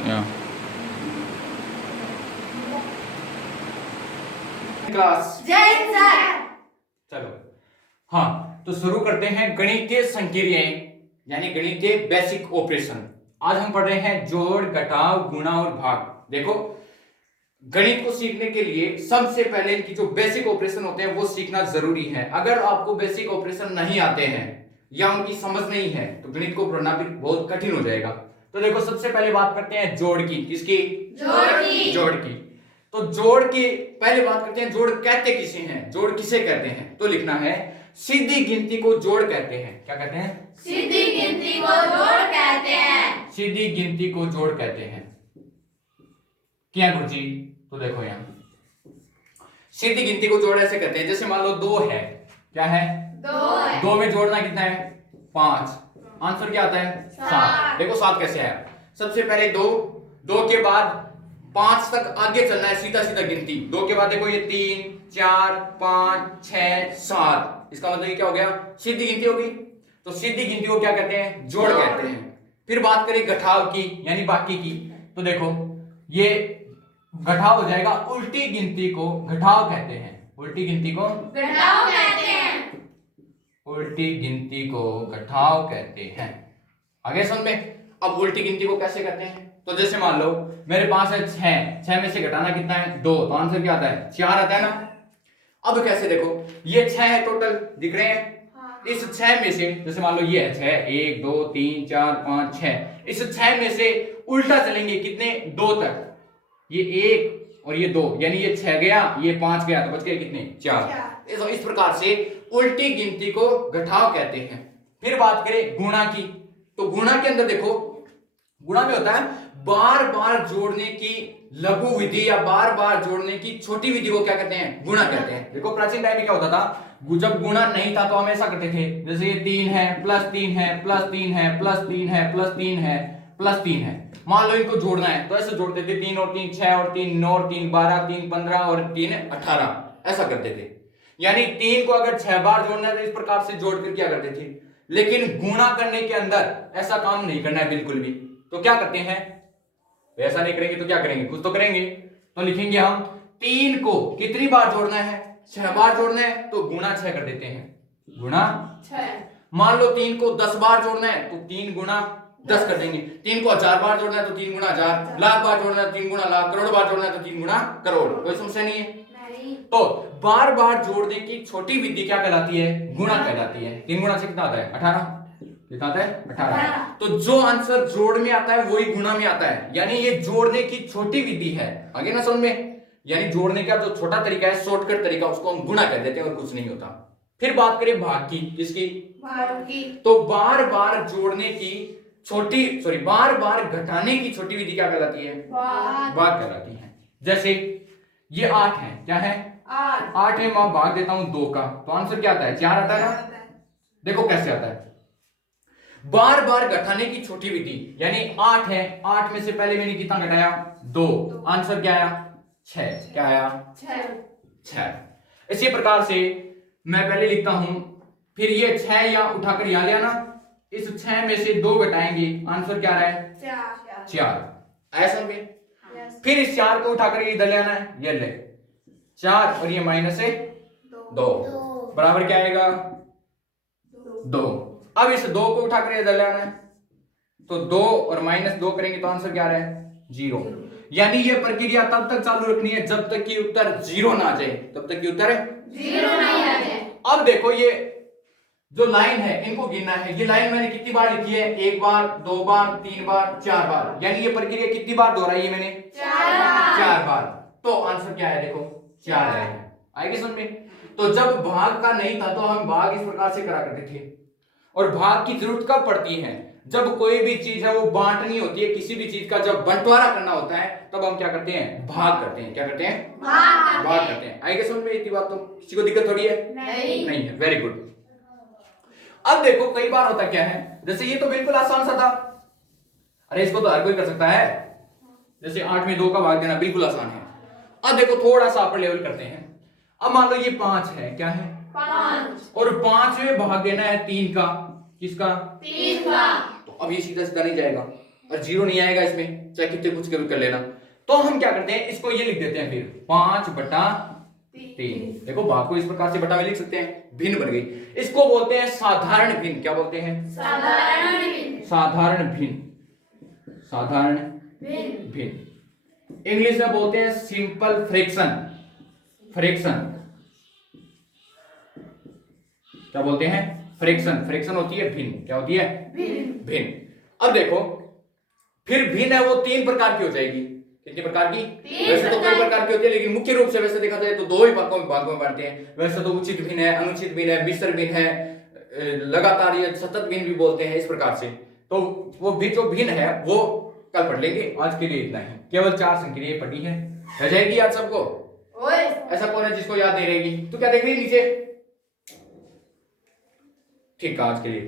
या क्लास जय हिंद सर। चलो हाँ, तो शुरू करते हैं गणितीय संक्रियाएं यानी गणितीय बेसिक ऑपरेशन। आज हम पढ़ रहे हैं जोड़, घटाव, गुणा और भाग। देखो, गणित को सीखने के लिए सबसे पहले इनकी जो बेसिक ऑपरेशन होते हैं वो सीखना जरूरी है। अगर आपको बेसिक ऑपरेशन नहीं आते हैं या उनकी समझ नहीं है तो गणित को पढ़ना भी बहुत कठिन हो जाएगा। तो देखो, सबसे पहले बात करते हैं जोड़ की। किसकी? जोड़ की। जोड़ की। तो जोड़ की पहले बात करते हैं, जोड़ कहते किसे हैं, जोड़ किसे कहते हैं? तो लिखना है सीधी गिनती को जोड़ कहते हैं। क्या कहते हैं? सीधी गिनती को जोड़ कहते हैं। सीधी गिनती को जोड़ कहते हैं। क्या गुरुजी? तो देखो यहां सीधी गिनती को जोड़ ऐसे कहते हैं, जैसे मान लो 2 है। क्या है? 2 है। 2 में जोड़ना कितना है? 5। आंसर क्या आता है? 7। देखो 7 कैसे आया? सबसे पहले 2 के बाद 5 तक आगे चलना है, सीधा सीधा गिनती। 2 के बाद देखो ये 3 4 5 6 7। इसका मतलब ये क्या हो गया? सीधी गिनती होगी। तो सीधी गिनती को क्या कहते हैं? जोड़ कहते हैं। फिर बात करें घटाव की यानी बाकी की, तो देखो ये घटाव हो जाएगा। उल्टी गिनती को घटाव कहते हैं। उल्टी गिनती को घटाव कहते हैं। उल्टी गिनती को घटाव कहते हैं। आगे समझ में? अब उल्टी गिनती को कैसे करते हैं? तो जैसे मान लो मेरे पास है 6 में से घटाना कितना है? 2। तो आंसर क्या आता है? 4 आता है ना। अब कैसे? देखो ये 6 है टोटल, दिख रहे हैं? इस 6 में से जैसे मान लो ये है 6, 1 2 3 4 5 6। इस 6 में से उल्टा चलेंगे कितने? 2 तक। ये 1 और ये 2, यानी ये 6 गया, ये 5 गया, तो बच गए कितने? 4। इस प्रकार से उल्टी गिनती को घटाव कहते हैं। फिर बात करें गुणा की, तो गुणा के अंदर देखो, गुणा में होता है बार बार जोड़ने की लघु विधि या बार बार जोड़ने की छोटी विधि को क्या कहते हैं? गुणा कहते हैं। देखो प्राचीन टाइम में क्या होता था, जब गुणा नहीं था तो हम ऐसा करते थे, जैसे ये 3 है प्लस 3 है प्लस 3 है प्लस 3 है प्लस 3 है प्लस 3 है। मान लो इनको जोड़ना है तो ऐसे जोड़ते थे, 3 और 3 6 और 3 9 और 3 12, 3 15 और 3 18, ऐसा करते थे। यानी 3 को अगर 6 बार जोड़ना है तो इस प्रकार से जोड़कर क्या करते थे। लेकिन गुणा करने के अंदर ऐसा काम नहीं करना है बिल्कुल भी। तो क्या करते हैं? ऐसा नहीं करेंगे तो क्या करेंगे? कुछ तो करेंगे। तो लिखेंगे हम 3 को कितनी बार जोड़ना है? 6 बार जोड़ना है, तो गुणा 6 कर देते हैं। गुणा 6। मान लो 3 को 10 बार जोड़ना है तो 3 गुणा 10 कर देंगे। 3 को 1000 बार जोड़ना है तो 3 गुणा 1000, लाख बार जोड़ना है तो 3 गुणा लाख, करोड़ बार जोड़ना है तो 3 गुणा करोड़। कोई समस्या नहीं है। तो बार बार जोड़ने की छोटी विधि क्या कहलाती है? गुणा कहलाती है। 3 गुणा 6 कितना आता है? 18। कितना आता है? 18। तो जो आंसर जोड़ में आता है वही गुणा में आता है, यानी ये जोड़ने की छोटी विधि है। आगे ना समझ में? यानी जोड़ने का जो छोटा तरीका है, शॉर्टकट तरीका, उसको हम गुणा कह देते हैं और कुछ नहीं होता। फिर बात करें भाग की। किसकी? भाग की। तो बार बार जोड़ने की बार बार घटाने की छोटी विधि क्या कहलाती है? भाग कहलाती है। जैसे ये 8 है। क्या है? 8 में मैं भाग देता हूं 2 का, तो आंसर क्या आता है? 4 आता है ना। देखो कैसे आता है, बार बार घटाने की छोटी विधि। यानी 8 है, 8 में से पहले मैंने कितना घटाया? 2। आंसर क्या आया? 6। क्या आया? 6। इसी प्रकार से मैं पहले लिखता हूं, फिर ये 6 या उठाकर यहां ले आना, इस 6 में से 2 घटाएंगे, आंसर क्या आ रहा है? 4। ऐसा समझे? फिर इस 4 को उठाकर इधर ले आना है, ये ले 4 और ये माइनस है 2, बराबर क्या आएगा? 2। अब इस 2 को उठाकर इधर ले आना है, तो 2 और माइनस 2 करेंगे तो आंसर क्या आ रहा है? 0। यानी ये प्रक्रिया तब तक चालू रखनी है जब तक कि उत्तर 0 ना आ जाए, तब तक कि उत्तर 0 नहीं आ जाए। अब देखो ये जो लाइन है इनको गिनना है। ये लाइन मैंने कितनी बार लिखी है? 1 बार, 2 बार, 3 बार, 4 बार। यानी ये प्रक्रिया कितनी बार दोहराई है मैंने? 4 बार। तो आंसर क्या है? देखो 4 है। आएगी समझ में? तो जब भाग का नहीं था तो हम भाग इस प्रकार से करा करते थे। और भाग की जरूरत कब पड़ती है? जब कोई भी चीज है वो बांटनी होती है, किसी भी चीज का जब बंटवारा करना होता है तब हम क्या करते हैं? भाग करते हैं। क्या करते हैं? भाग करते हैं। आएगी समझ में? इतनी बात तो किसी को दिक्कत थोड़ी है? नहीं है। Very good. अब देखो कई बार होता क्या है, जैसे ये तो बिल्कुल आसान सा था, अरे इसको तो हर कोई कर सकता है। जैसे 8 में 2 का भाग देना बिल्कुल आसान है। अब देखो थोड़ा सा अपर लेवल करते हैं। अब मान लो ये 5 है। क्या है? 5। और 5 में भाग देना है 3 का। किसका? 3 का। तो अब ये सीधा सीधा नहीं जाएगा, और जीरो नहीं आएगा इसमें, चाहे कितने कुछ कर लेना। तो हम क्या करते हैं, इसको ये लिख देते हैं फिर 5/3। देखो भाग को इस प्रकार से बटा में लिख सकते हैं, भिन्न बन गई। इसको बोलते हैं साधारण भिन्न। क्या बोलते हैं? साधारण भिन्न। साधारण भिन्न। साधारण भिन्न। भिन्न। इंग्लिश में बोलते हैं सिंपल फ्रैक्शन। फ्रैक्शन क्या बोलते हैं? फ्रैक्शन। फ्रैक्शन होती है भिन्न। क्या होती है? भिन्न। भिन्न। अब देखो फिर भिन्न है वो 3 प्रकार की हो जाएगी। कितनी प्रकार की? वैसे तो कई प्रकार की होती है, लेकिन मुख्य रूप से वैसे देखा जाए तो 2 ही भागों में बांटते हैं। वैसे तो उचित भिन्न है, अनुचित भिन्न है, मिश्र भिन्न है, लगातार या सतत भिन्न भी बोलते हैं, इस प्रकार से। तो वो भी जो भिन्न है वो कल पढ़ लेंगे। आज के लिए इतना ही, केवल 4 संक्रियाएं पढ़ी है, रह जाएगी याद सबको? ऐसा कौन है जिसको याद नहीं रहेगी? तो क्या देख रही है नीचे? ठीक है, आज के लिए